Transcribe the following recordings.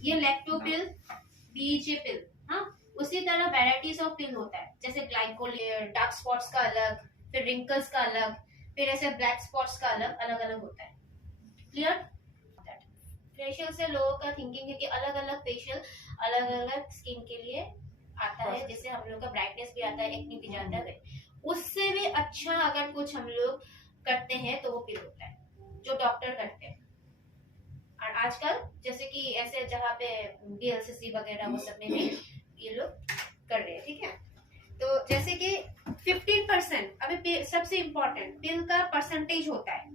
ये लैक्टोपिल, बीजे पिल। हाँ, उसी तरह वैराइटीज ऑफ पिल होता है, जैसे ग्लाइकोल, डार्क स्पॉट्स का अलग, फिर रिंकल्स का अलग, फिर ऐसे ब्लैक स्पॉट्स का अलग अलग अलग होता है। क्लियर? फेशियल से लोगों का थिंकिंग है कि अलग अलग फेशियल अलग अलग स्किन के लिए आता है, जैसे हम लोग का ब्राइटनेस भी आता है, एक्ने भी जाता है, उससे भी अच्छा अगर कुछ हम लोग करते हैं तो वो पिल होता है जो डॉक्टर करते हैं। और आजकल जैसे कि ऐसे जहाँ पे बीएलसीसी वगैरह वो सब में भी ये लोग कर रहे हैं। ठीक है, तो जैसे कि 15%, अभी सबसे इम्पोर्टेंट पिल का परसेंटेज होता है।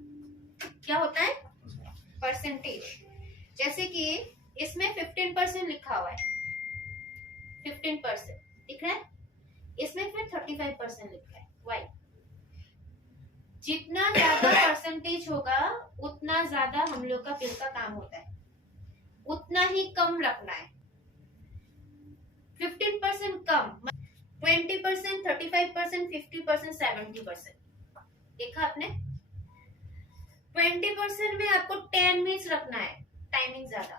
क्या होता है? परसेंटेज। जैसे कि इसमें 15% लिखा हुआ है, 15% दिख रहा है, इसमें फिर 35% लिखा है। वाई? जितना ज्यादा परसेंटेज होगा उतना ज्यादा हम लोग का पिल का काम होता है, उतना ही कम रखना है। 15% कम, 20%, 35%, 50%, 70%। देखा आपने? 20% में आपको 10 मिनट्स रखना है, टाइमिंग ज्यादा।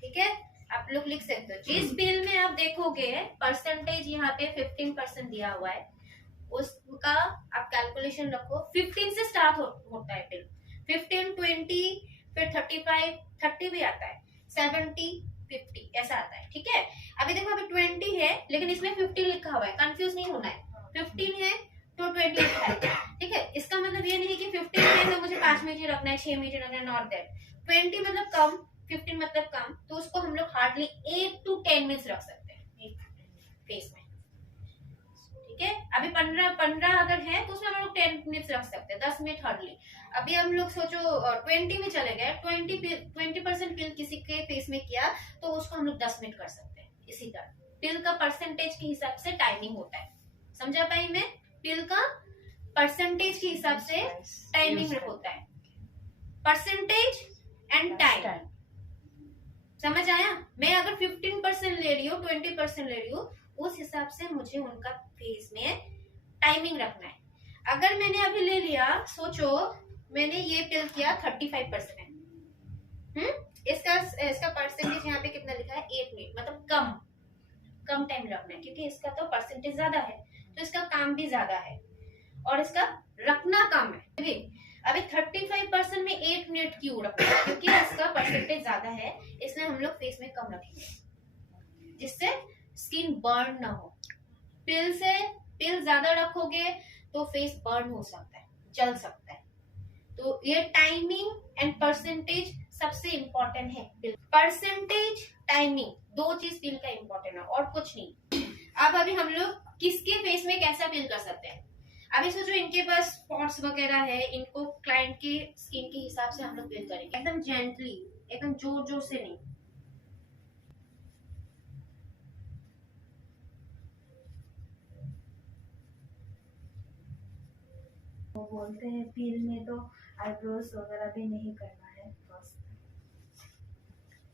ठीक है, आप लोग लिख सकते हो। जिस बिल में आप देखोगे परसेंटेज यहाँ पे 15% दिया हुआ है, उसका आप कैलकुलेशन रखो। 15 से स्टार्ट होता है बिल, 15, 20, फिर 35, 30 भी आता है, 70, 50 ऐसा आता है। ठीक है, अभी देखो अभी 20 है लेकिन इसमें 15 लिखा हुआ है, कंफ्यूज नहीं होना है। 15 है तो 20 लिखा है। ठीक है, इसका मतलब ये नहीं कि 15 है तो मुझे 5 मिनट रखना है, 6 मिनट रखना है, नॉट दैट। 20 मतलब कम, 15 मतलब कम, तो उसको हम लोग हार्डली 8 to 10 मिनट्स रख सकते हैं एक फेस में। ठीक है, अभी 15 अगर है तो उसमें हम लोग 10 मिनट्स रख सकते हैं, 10 मिनट हार्डली। अभी हम लोग सोचो 20 में चले गए, 20% पिल किसी के फेस में किया तो उसको हम लोग 10 मिनट कर सकते हैं। इसी तरह पिल का परसेंटेज के हिसाब से टाइमिंग होता है। समझा पाई मैं? पिल का परसेंटेज के हिसाब से टाइमिंग होता है, परसेंटेज एंड टाइम। समझ आया? मैं अगर 15% ले रही हूँ, 20% ले रही हूँ, उस हिसाब से मुझे उनका फेस में टाइमिंग रखना है। अगर मैंने अभी ले लिया, सोचो मैंने ये पिल किया 35%, इसका परसेंटेज यहाँ पे कितना लिखा है? 8 मिनट, मतलब कम टाइम रखना है, क्योंकि इसका तो परसेंटेज ज्यादा है तो इसका काम भी ज्यादा है और इसका रखना कम है। अभी 35% में 8 मिनट क्यों रखना है? क्योंकि इसका परसेंटेज ज्यादा है, इसलिए हम लोग फेस में कम रखेंगे जिससे स्किन बर्न ना हो। पिल ज्यादा रखोगे तो फेस बर्न हो सकता है, जल सकता है। तो ये टाइमिंग एंड परसेंटेज सबसे इम्पोर्टेंट है। परसेंटेज, टाइमिंग, दो चीज पिल का इम्पोर्टेंट है और कुछ नहीं। अब अभी हम लोग किसके फेस में कैसा पिल कर सकते हैं? अभी सोचो इनके पास स्पॉट्स वगैरह है, इनको क्लाइंट की स्किन के हिसाब से हम लोग पिल करेंगे, एकदम जेंटली, एकदम जोर जोर से नहीं। वो बोलते हैं पील में तो आईब्रोज वगैरह भी नहीं करना है,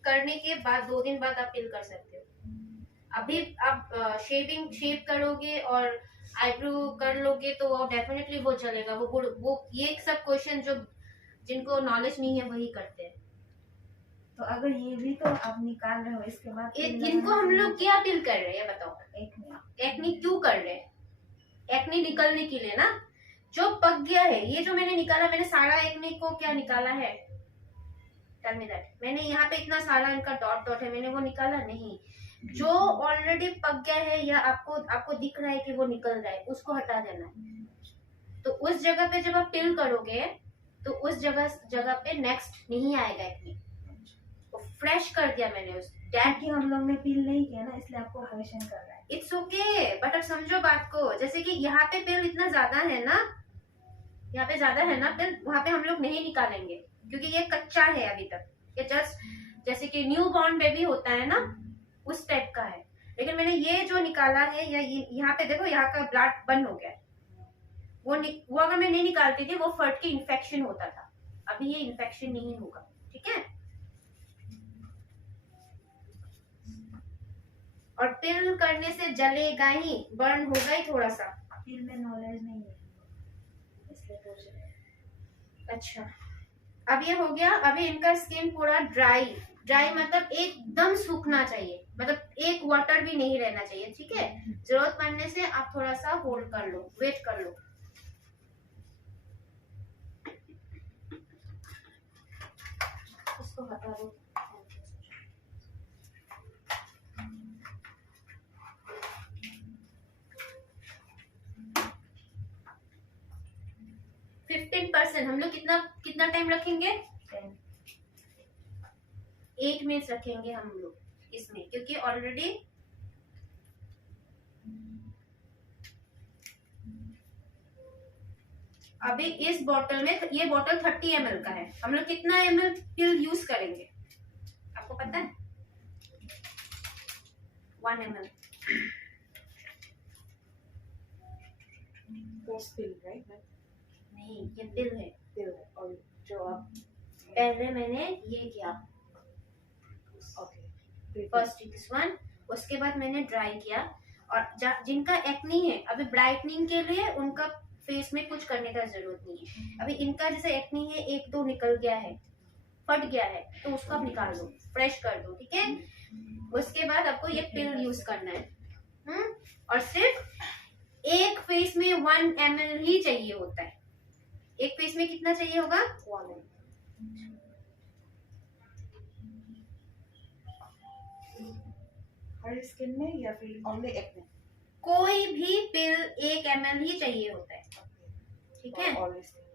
करने के बाद 2 दिन बाद आप पिल कर सकते हो। अभी आप शेव करोगे और आईब्रो कर लोगे तो डेफिनेटली वो चलेगा। वो ये सब क्वेश्चन जो जिनको नॉलेज नहीं है वही करते हैं। तो अगर ये भी तो आप निकाल रहे हो, इसके बाद इनको हम लोग क्या पिल कर रहे हैं बताओ? एक्ने क्यों कर रहे हैं? एक्ने निकलने के लिए ना, जो पक गया है। ये जो मैंने निकाला, मैंने सारा एक्ने को क्या निकाला है? Tell me that. मैंने यहाँ पे इतना सारा इनका डॉट है, मैंने वो निकाला नहीं। जो ऑलरेडी पक गया है या आपको दिख रहा है कि वो निकल रहा है, उसको हटा देना है। तो उस जगह पे जब आप पिल करोगे तो उस जगह पे नेक्स्ट नहीं आएगा एक्ने। तो फ्रेश कर दिया मैंने उस डैड की। हम लोग ने पिल नहीं किया ना, इसलिए आपको क्वेश्चन कर रहा है। इट्स ओके, बट अब समझो बात को। जैसे कि यहाँ पे पिल इतना ज्यादा है ना, यहाँ पे ज्यादा है ना पिल, वहां पे हम लोग नहीं निकालेंगे क्योंकि ये कच्चा है अभी तक। ये जस्ट जैसे कि न्यू बॉर्न बेबी होता है ना, उस टाइप का है। लेकिन मैंने ये जो निकाला है, या यहाँ पे देखो, यहाँ का ब्लड बंद हो गया। वो अगर मैं नहीं निकालती थी वो फट के इन्फेक्शन होता था। अभी ये इन्फेक्शन नहीं होगा। ठीक है, और पिल करने से जलेगा ही, बर्न होगा ही थोड़ा सा। पिल में नॉलेज नहीं है इसलिए पूछ रहे हैं। अच्छा, अब ये हो गया। अभी इनका स्किन पूरा ड्राई ड्राई मतलब एकदम सूखना चाहिए, मतलब एक वाटर भी नहीं रहना चाहिए, ठीक है। जरूरत पड़ने से आप थोड़ा सा होल्ड कर लो, वेट कर लो। इसको हटा दो। 15% हम लोग कितना कितना टाइम रखेंगे? 8 मिनट्स रखेंगे हम लोग इसमें, क्योंकि ऑलरेडी अभी इस बोतल में, ये बोतल 30 ml का है, हम लोग कितना ml पिल यूज करेंगे आपको पता है? 1 ml। पिल राइट? नहीं, ये पिल है। पिल है, और जो आप पहले मैंने ये किया, फर्स्ट दिस वन, उसके बाद मैंने ड्राई किया। और जिनका एक्नी है, अभी ब्राइटनिंग के लिए उनका फेस में कुछ करने का जरूरत नहीं है। अभी इनका जैसे एक्नी है, 1-2 निकल गया है, फट गया है, तो उसको आप निकाल दो, फ्रेश कर दो, ठीक है। उसके बाद आपको ये पिल यूज करना है। और सिर्फ एक फेस में 1 ml ही चाहिए होता है। एक फेस में कितना चाहिए होगा? 1 ml। हर स्किन में या फिर ओनली एक्ने? कोई भी पिल 1 ml ही चाहिए होता है, ठीक है। ऑल स्किन में।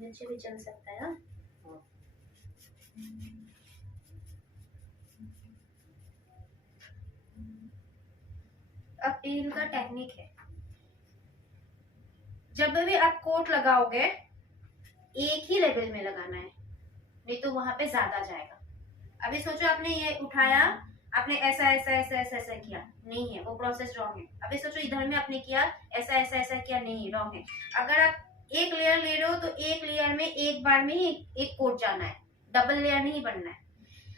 नीचे भी चल सकता है। अब पील का टेक्निक है, जब भी आप कोट लगाओगे एक ही लेवल में लगाना है, नहीं तो वहां पे ज्यादा जाएगा। अभी सोचो आपने ये उठाया, आपने ऐसा ऐसा ऐसा ऐसा ऐसा किया, नहीं है, वो प्रोसेस रॉन्ग है। अभी सोचो इधर में आपने किया ऐसा ऐसा ऐसा किया, नहीं, रॉन्ग है। अगर आप एक लेयर ले रहे हो तो एक लेयर में एक बार में ही एक कोट जाना है, डबल लेयर नहीं बनना है।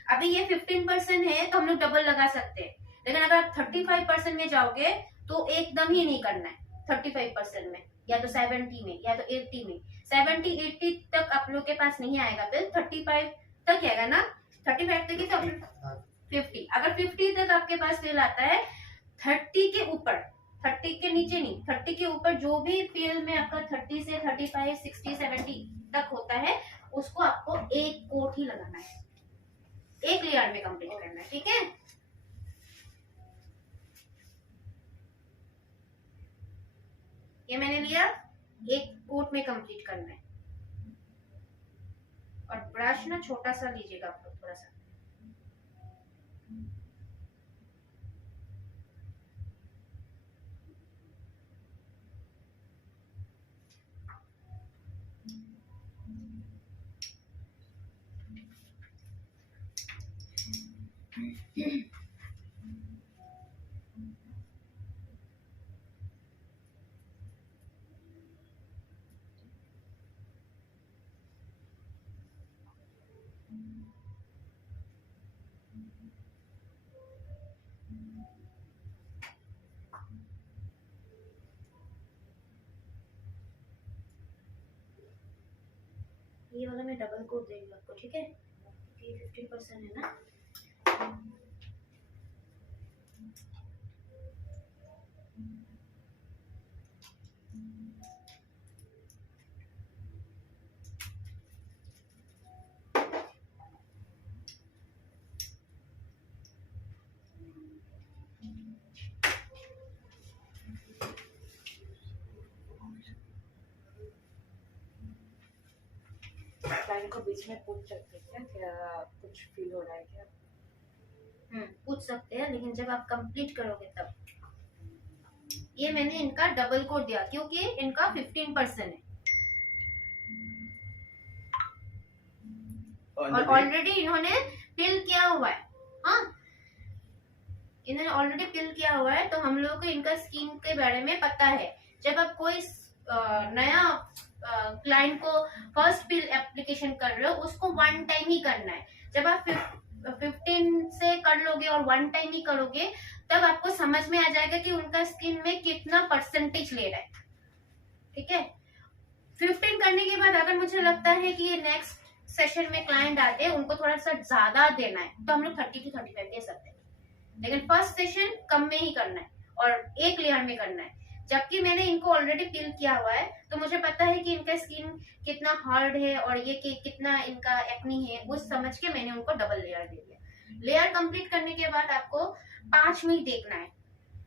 अभी ये 15% है तो हम लोग डबल लगा सकते हैं, लेकिन अगर आप 35% में जाओगे तो एकदम ही नहीं करना है। 35% में या तो 70 में या तो 80 में, 70-80 तक आप लोग के पास नहीं आएगा, फिर 35 तक आएगा ना, 35 तक ही तो 50। अगर 50 तक आपके पास बिल आता है, 30 के ऊपर, 30 के नीचे नहीं, 30 के ऊपर जो भी बिल में आपका 30 से 35, 60, 70 तक होता है, उसको आपको एक कोट ही लगाना है, एक लेयर में कंप्लीट करना है, ठीक है। ये मैंने लिया, एक कोट में कंप्लीट करना है। और ब्रश ना छोटा सा लीजिएगा आप लोग, थोड़ा सा। ये वाला मैं डबल कोट देंगे आपको, ठीक है। ये 50% है ना। क्लाइंट को बीच में पूछ सकते हैं क्या कुछ फील हो रहा है क्या? पूछ सकते हैं, लेकिन जब आप कंप्लीट करोगे तब। ये मैंने इनका डबल कोट दिया क्योंकि इनका 15% है और ऑलरेडी इन्होंने फिल किया हुआ है। हाँ, इन्होंने ऑलरेडी फिल किया हुआ है, तो हम लोगों को इनका स्किन के बारे में पता है। जब आप कोई नया क्लाइंट को फर्स्ट पिल एप्लीकेशन कर रहे हो उसको 1 टाइम ही करना है। जब आप 15 से कर लोगे और 1 टाइम ही करोगे तब आपको समझ में आ जाएगा कि उनका स्किन में कितना परसेंटेज ले रहा है। ठीक है, 15 करने के बाद अगर मुझे लगता है कि ये नेक्स्ट सेशन में क्लाइंट आते हैं उनको थोड़ा सा ज्यादा देना है तो हम लोग 30 to 35 दे सकते हैं, लेकिन फर्स्ट सेशन कम में ही करना है और एक लेयर में करना है। जबकि मैंने इनको ऑलरेडी पिल किया हुआ है तो मुझे पता है कि इनका स्किन कितना हार्ड है और ये कितना इनका एक्नी है, उस समझ के मैंने उनको डबल लेयर दे दिया। लेयर कंप्लीट करने के बाद आपको 5 मिनट देखना है।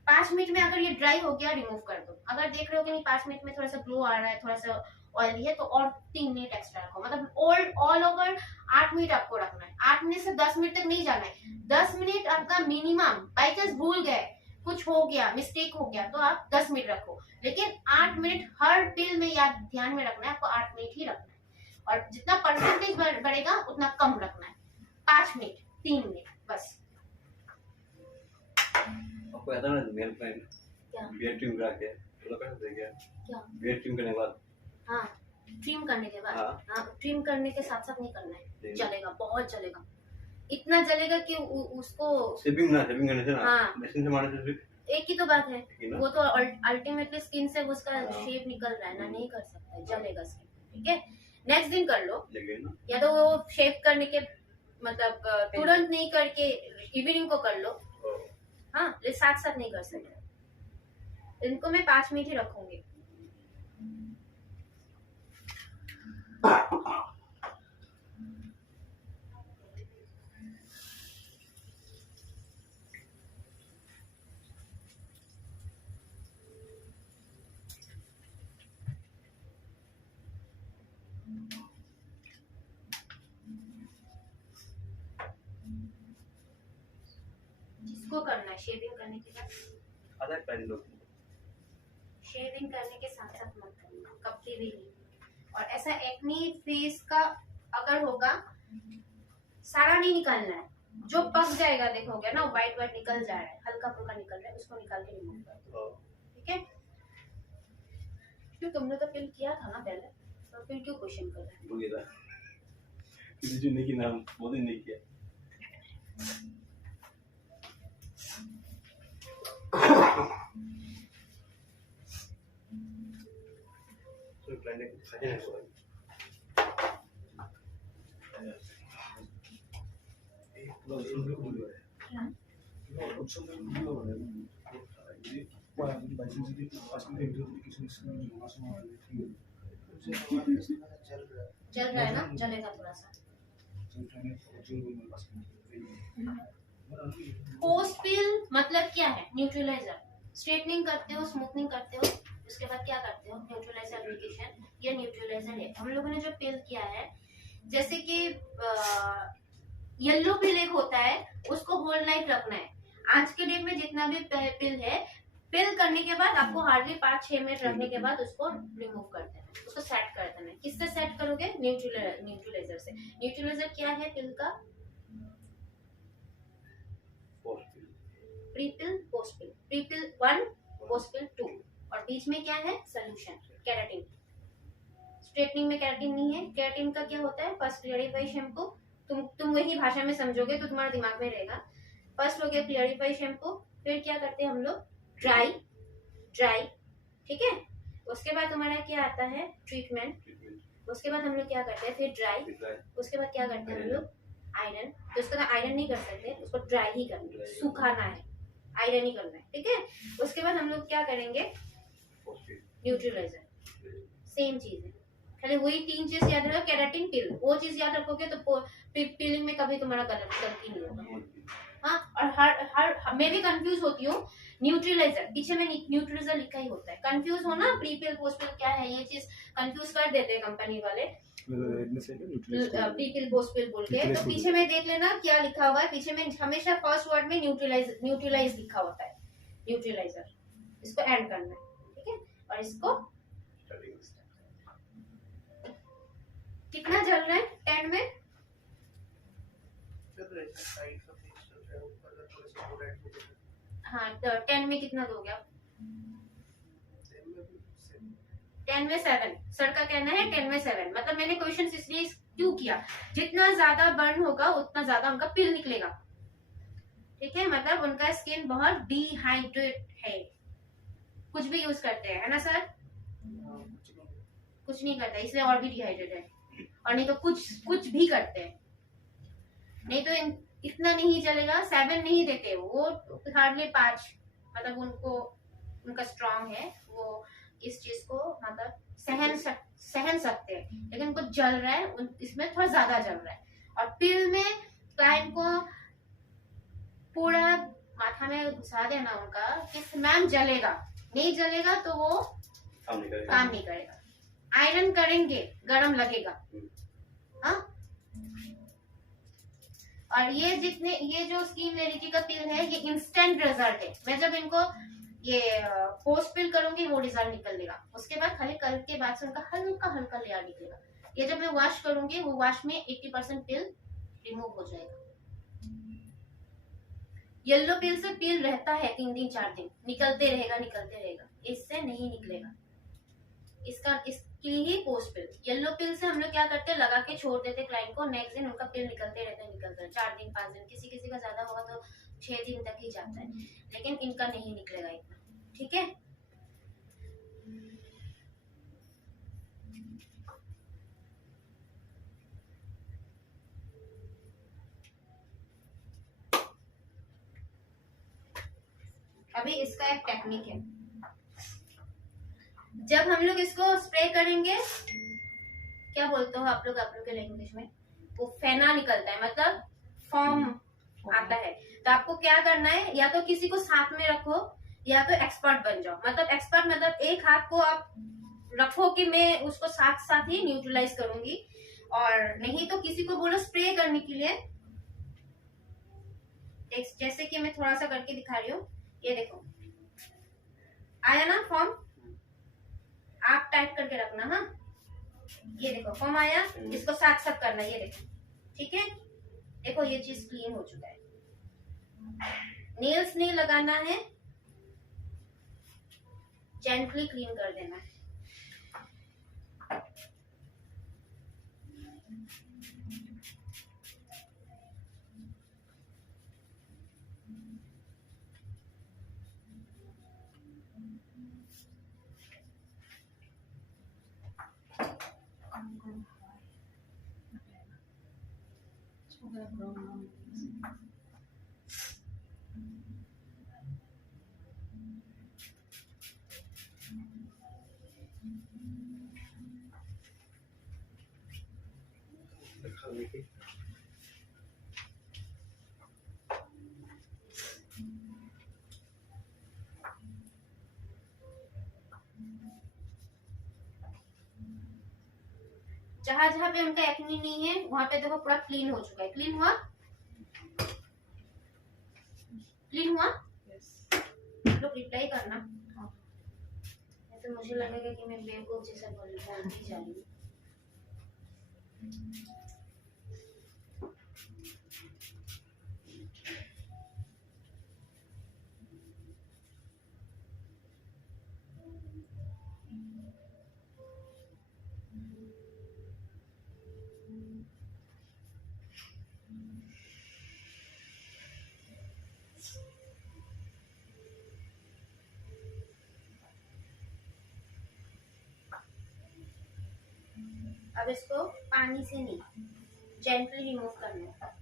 5 मिनट में अगर ये ड्राई हो गया रिमूव कर दो। अगर देख रहे हो कि नहीं 5 मिनट में थोड़ा सा ग्लो आ रहा है, थोड़ा सा ऑयली है तो और 3 मिनट एक्स्ट्रा रखो। मतलब ऑल ओवर 8 मिनट आपको रखना है। 8 मिनट से 10 मिनट तक नहीं जाना है। 10 मिनट आपका मिनिमम। बाई चांस भूल गए, कुछ हो गया, मिस्टेक हो गया तो आप 10 मिनट रखो, लेकिन 8 मिनट हर पिल में याद ध्यान में रखना है, आपको 8 मिनट ही रखना है और जितना परसेंटेज बढ़ेगा उतना कम रखना है। 5 मिनट, 3 मिनट बस। आपको याद है ना मेल क्लाइंट क्या बियर ट्रिम करा के थोड़ा पैसा दे गया क्या? बियर ट्रिम करने के बाद हाँ, ट्रिम करने के बाद। हाँ। हाँ, ट्रिम करने के साथ साथ नहीं करना है, नहीं। जलेगा, बहुत जलेगा, इतना जलेगा कि उसको शेविंग करने से ना हाँ। मशीन से मारने से फिर एक ही तो बात है, ठीक है ना? वो तो अल्टीमेटली स्किन से उसका हाँ। शेप निकल रहा है ना, नहीं कर सकता है, जलेगा स्किन। ठीक है, नेक्स्ट दिन कर लो, लेकिन ना या तो वो शेप करने के मतलब तुरंत नहीं करके इवनिंग को कर लो। हाँ, लेकिन साथ साथ नहीं कर सकते। इनको मैं 5 मिनट ही रखूंगी। जिसको करना है शेविंग करने के बाद, आधा टाइम लो शेविंग करने के साथ साथ मत करना, कभी भी नहीं। और ऐसा एक्नी फेस का अगर होगा, सारा नहीं निकालना है, जो पक जाएगा देखोगे ना व्हाइट निकल जा रहा है, हल्का फुल्का निकल रहा है, उसको निकाल के रिमूव कर दो। ठीक है, क्यों तुमने तो फिल किया था ना पहले, तो फिर क्यों क्वेश्चन कर रहे भूल गया किसी जो नहीं की नाम बहुत ही नहीं किया तो क्लाइंट ने सही नहीं बोला चल रहा है ना, जलेगा थोड़ा सा। पोस्ट पिल मतलब क्या है? न्यूट्रलाइजर। स्ट्रेटनिंग करते हो, स्मूथनिंग करते हो, उसके बाद क्या करते हो? Neutraliser application. ये न्यूट्रलाइजर है। हम लोगों ने जो पिल किया है, जैसे कि येलो पिल एक होता है, उसको होल नाइट रखना है। आज के डेट में जितना भी पिल है, पिल करने के बाद आपको हार्डली 5-6 मिनट रखने के बाद उसको रिमूव कर देना है, उसको सेट कर देना है। किससे सेट करोगे? न्यूट्रलाइजर से। न्यूट्रलाइजर क्या है पिल का? प्री पिल, पोस्ट पिल। प्री पिल 1, पोस्ट पिल 2, और बीच में क्या है? Solution, keratin. स्ट्रेटनिंग में केराटिन नहीं है। केराटिन का क्या होता है? First clarify shampoo. तुम वही भाषा में समझोगे तो तुम्हारे दिमाग में रहेगा। फर्स्ट हो गया क्लियरिफाई शैम्पू, फिर क्या करते हैं हम लोग? ड्राई। ठीक है, उसके बाद हमारा क्या आता है? ट्रीटमेंट। उसके बाद हम लोग क्या करते हैं? फिर ड्राई। उसके बाद क्या करते हैं हम लोग? आयरन। तो उसका आयरन नहीं कर सकते, उसको ड्राई ही करना है, सुखाना है, आयरन ही करना है। ठीक है, उसके बाद हम लोग क्या करेंगे? न्यूट्रलाइजर। सेम चीज है, खाली वही 3 चीज याद रखो। केराटिन, पिल, वो चीज याद रखोगे तो पिलिंग में कभी तुम्हारा गलती नहीं होगा। हाँ, और हर मैं भी कंफ्यूज होती हूँ। न्यूट्रलाइजर पीछे में न्यूट्रलाइजर लिखा ही होता है। कंफ्यूज हो ना, प्री पिल पोस्ट पिल क्या है, ये चीज कंफ्यूज कर देते हैं कंपनी वाले। प्री पिल पोस्ट पिल बोल के, तो पीछे में देख लेना क्या लिखा हुआ है। पीछे में हमेशा फर्स्ट वर्ड में न्यूट्रलाइज लिखा होता है, न्यूट्रलाइजर। इसको ऐड करना है, ठीक है। और इसको कितना जल रहा है 10 में? हाँ, तो 10 में कितना दोगे आप? 10 में 7, सर का कहना है 10 में 7, मतलब मैंने क्वेश्चन इसलिए क्यों किया, जितना ज्यादा बर्न होगा उतना ज्यादा उनका पिल निकलेगा, ठीक है, मतलब उनका स्किन बहुत डिहाइड्रेट है, कुछ भी यूज करते हैं, है ना सर, कुछ नहीं करता इसलिए और भी डिहाइड्रेट है, और नहीं तो कुछ भी करते हैं, नहीं तो इतना नहीं चलेगा, 7 नहीं देते वो, हार्डली 5, मतलब उनका स्ट्रांग है, वो इस चीज को मतलब सहन सकते हैं, लेकिन कुछ जल रहा है इसमें थोड़ा ज्यादा जल रहा है, और पिल में क्लाइंट को पूरा माथा में घुसा देना उनका कि मैम जलेगा, नहीं जलेगा तो वो काम नहीं करेगा, आयरन करेंगे गरम लगेगा, हाँ। और ये जो स्किन रेडिटी का पिल है, ये इंस्टेंट रिजल्ट है, मैं जब इनको ये पोस्ट पिल करूंगी वो रिजल्ट निकल लेगा, उसके बाद खाली कल के बाद से उनका हल्का हल्का लेयर निकलेगा, ये जब मैं वॉश करूंगी वो वॉश में 80% पिल रिमूव हो जाएगा। येलो पिल से पिल रहता है 3 दिन 4 दिन, निकलते रहेगा, इससे नहीं निकलेगा, इसकी ही पोस्ट पिल। येलो पिल से हम लोग क्या करते हैं, लगा के छोड़ देते क्लाइंट को, नेक्स्ट दिन उनका पिल निकलते रहते हैं 4 दिन 5 दिन, किसी का ज्यादा होगा तो 6 दिन तक ही जाता है, लेकिन इनका नहीं निकलेगा इतना, ठीक है। अभी इसका एक टेक्निक है, जब हम लोग इसको स्प्रे करेंगे, क्या बोलते हो आप लोग के लैंग्वेज में, वो फेना निकलता है, मतलब फॉर्म आता है, तो आपको क्या करना है, या तो किसी को साथ में रखो या तो एक्सपर्ट बन जाओ, मतलब एक्सपर्ट मतलब एक हाथ को आप रखो कि मैं उसको साथ साथ ही न्यूट्रलाइज करूंगी, और नहीं तो किसी को बोलो स्प्रे करने के लिए, जैसे कि मैं थोड़ा सा करके दिखा रही हूँ, ये देखो आया ना फॉर्म, आप टाइट करके रखना, हाँ, ये देखो फॉर्म आया, इसको साथ साथ करना, ये देखो, ठीक है, देखो ये चीज क्लीन हो चुका है, नेल्स नहीं लगाना है, जेंटली क्लीन कर देना है। जहां जहां पे उनका एक्ने नहीं है वहां पे देखो पूरा क्लीन हो चुका है, क्लीन हुआ लोग रिप्लाई करना, तो मुझे लगेगा कि मैं बेवकूफ जैसा बोलती जा रही हूँ। अब इसको पानी से नहीं, जेंटली रिमूव करना है।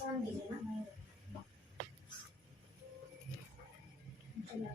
फोन दीजिए ना। नहीं। चला